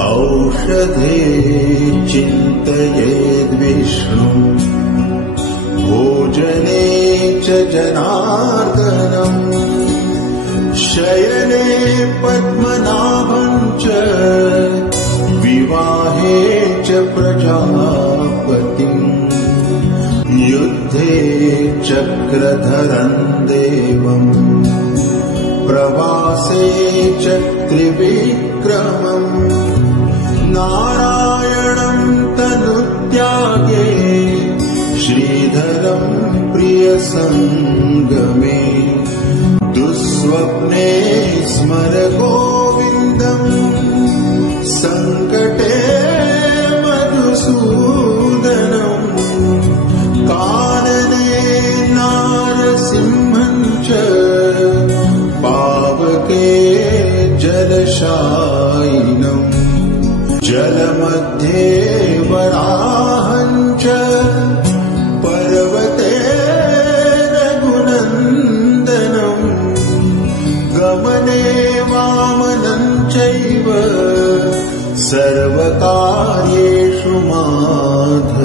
औषधे चिन्तयेद्विष्णुम् भोजने च जनार्दनम् शयने पद्मनाभम् च विवाहे च प्रजापतिम् युद्धे चक्रधरम् देवम् प्रवासे च त्रिविक्रमम् नारायणम् तनुत्यागे श्रीधरम् प्रियसङ्गमे दुःस्वप्ने स्मर गोविन्दम् सङ्कटे मधुसूदनम् कानने नारसिंहम् च पावके जलशायिनम् जलमध्ये वराहम् च पर्वते रघुनन्दनम् गमने वामनम् चैव सर्वकार्येषु माधवम्